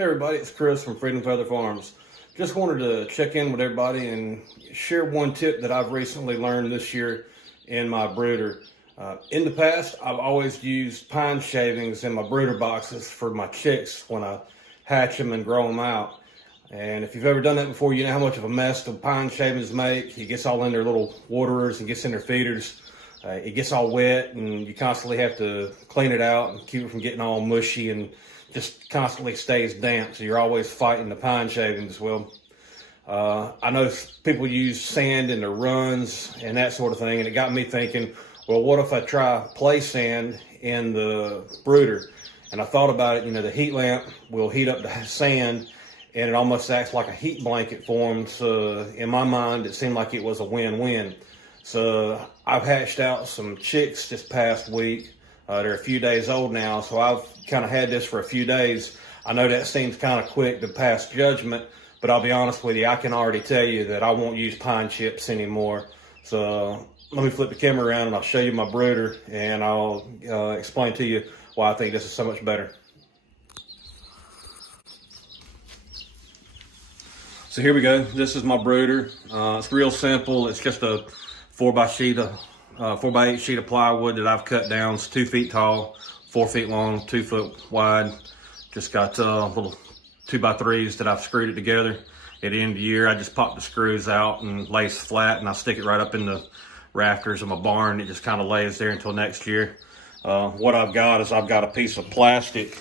Hey everybody, it's Chris from Freedom Feather Farms. Just wanted to check in with everybody and share one tip that I've recently learned this year in my brooder. In the past, I've always used pine shavings in my brooder boxes for my chicks when I hatch them and grow them out. And if you've ever done that before, you know how much of a mess the pine shavings make. It gets all in their little waterers and gets in their feeders. It gets all wet and you constantly have to clean it out and keep it from getting all mushy and just constantly stays damp, so you're always fighting the pine shavings. Well, I know people use sand in their runs and that sort of thing, and it got me thinking, well, what if I try play sand in the brooder? And I thought about it, the heat lamp will heat up the sand and it almost acts like a heat blanket for them. So in my mind, it seemed like it was a win-win. So I've hatched out some chicks this past week. They're a few days old now, so I've kind of had this for a few days. I know that seems kind of quick to pass judgment, but I'll be honest with you, I can already tell you that I won't use pine chips anymore. So let me flip the camera around and I'll show you my brooder and I'll explain to you why I think this is so much better. So here we go. This is my brooder. It's real simple. It's just a 4x8 sheet of plywood that I've cut down. It's 2 feet tall, 4 feet long, 2 foot wide. Just got little 2x3s that I've screwed it together. At the end of the year, I just pop the screws out and lays flat, and I stick it right up in the rafters of my barn. It just kind of lays there until next year. What I've got is I've got a piece of plastic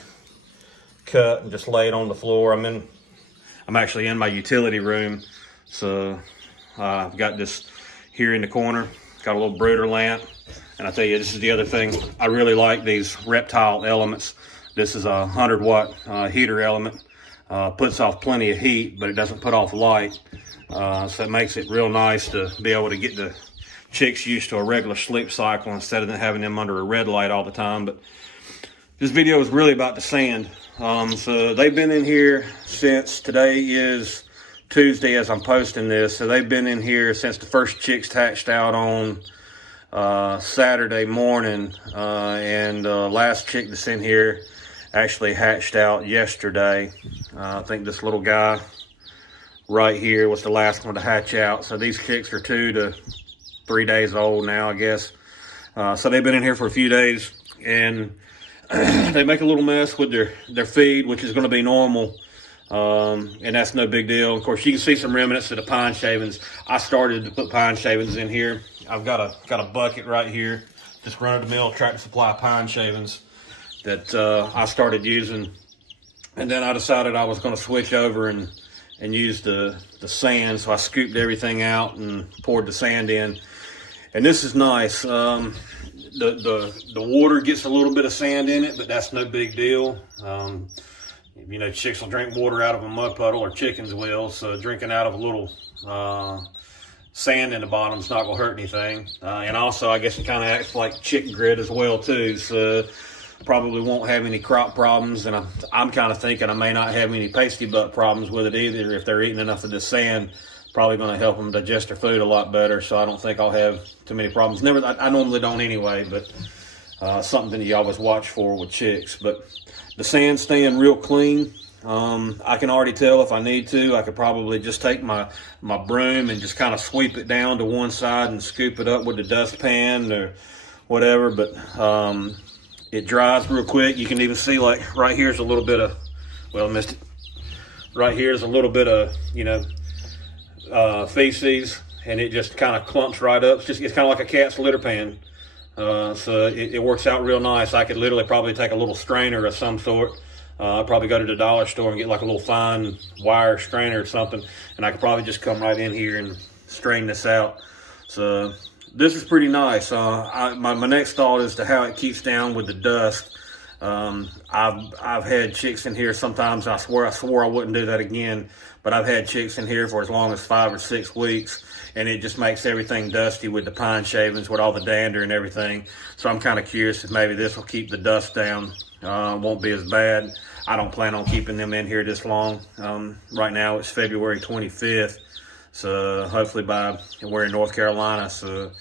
cut and just laid on the floor. I'm actually in my utility room, so I've got this here in the corner. Got a little brooder lamp, and I tell you, this is the other thing. I really like these reptile elements. This is a 100-watt heater element. Puts off plenty of heat, but it doesn't put off light. So it makes it real nice to be able to get the chicks used to a regular sleep cycle instead of having them under a red light all the time. But this video is really about the sand. So they've been in here since today is Tuesday as I'm posting this. So they've been in here since the first chicks hatched out on Saturday morning. And last chick that's in here actually hatched out yesterday. I think this little guy right here was the last one to hatch out. So these chicks are 2 to 3 days old now, I guess. So they've been in here for a few days, and they make a little mess with their feed, which is going to be normal. And that's no big deal. Of course, you can see some remnants of the pine shavings. I started to put pine shavings in here. I've got a bucket right here, just run-of-the-mill Tractor Supply pine shavings that I started using. And then I decided I was going to switch over and use the sand. So I scooped everything out and poured the sand in. And this is nice. The water gets a little bit of sand in it, but that's no big deal. Chicks will drink water out of a mud puddle, or chickens will, so drinking out of a little sand in the bottom is not going to hurt anything. And also, I guess it kind of acts like chick grit as well, too, so probably won't have any crop problems. And I'm kind of thinking I may not have any pasty butt problems with it either. If they're eating enough of this sand, probably going to help them digest their food a lot better, so I don't think I'll have too many problems. I normally don't anyway, but something you always watch for with chicks. But the sand's staying real clean. I can already tell if I need to, I could probably just take my broom and just kind of sweep it down to one side and scoop it up with the dustpan or whatever. But it dries real quick. You can even see, like, right here's a little bit of, well, I missed it. Right here's a little bit of, feces, and it just kind of clumps right up. It's kind of like a cat's litter pan. So it works out real nice. I could literally probably take a little strainer of some sort. I'd probably go to the dollar store and get like a little fine wire strainer or something, and I could probably just come right in here and strain this out. So this is pretty nice. My next thought is to how it keeps down with the dust. I've had chicks in here sometimes. I swore I wouldn't do that again, but I've had chicks in here for as long as 5 or 6 weeks, and it just makes everything dusty with the pine shavings, with all the dander and everything. So I'm kind of curious if maybe this will keep the dust down. Won't be as bad. I don't plan on keeping them in here this long. Right now it's February 25th, so hopefully we're in North Carolina, so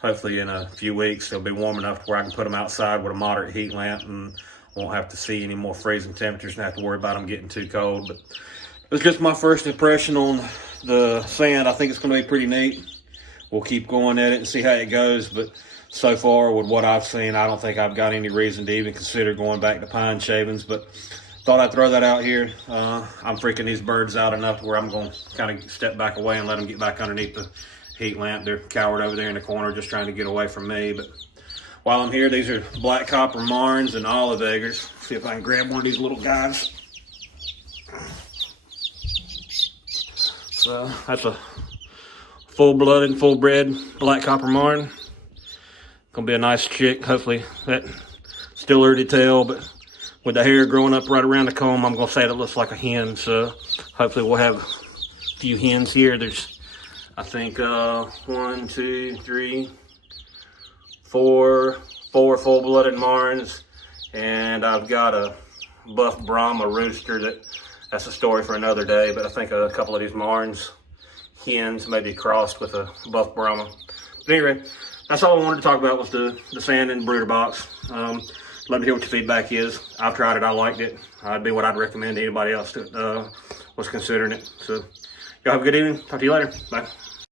hopefully in a few weeks they'll be warm enough to where I can put them outside with a moderate heat lamp and won't have to see any more freezing temperatures and have to worry about them getting too cold. But it's just my first impression on the sand. I think it's going to be pretty neat. We'll keep going at it and see how it goes. But so far, with what I've seen, I don't think I've got any reason to even consider going back to pine shavings. But thought I'd throw that out here. I'm freaking these birds out enough to where I'm going to kind of step back away and let them get back underneath the heat lamp. They're cowered over there in the corner just trying to get away from me. But while I'm here, these are black copper marns and olive eggers. See if I can grab one of these little guys. So that's a full-blooded, full-bred black copper marn. Gonna be a nice chick. Hopefully that still early tail, but with the hair growing up right around the comb, I'm gonna say it looks like a hen. So hopefully we'll have a few hens here. There's, I think, 1, 2, 3, 4 full-blooded marns, and I've got a buff Brahma rooster. That's a story for another day. But I think a couple of these marns, hens, maybe crossed with a buff Brahma. But anyway, that's all I wanted to talk about was the sand in the brooder box. Let me hear what your feedback is. I've tried it. I liked it. It'd be what I'd recommend to anybody else that was considering it. So y'all have a good evening. Talk to you later. Bye.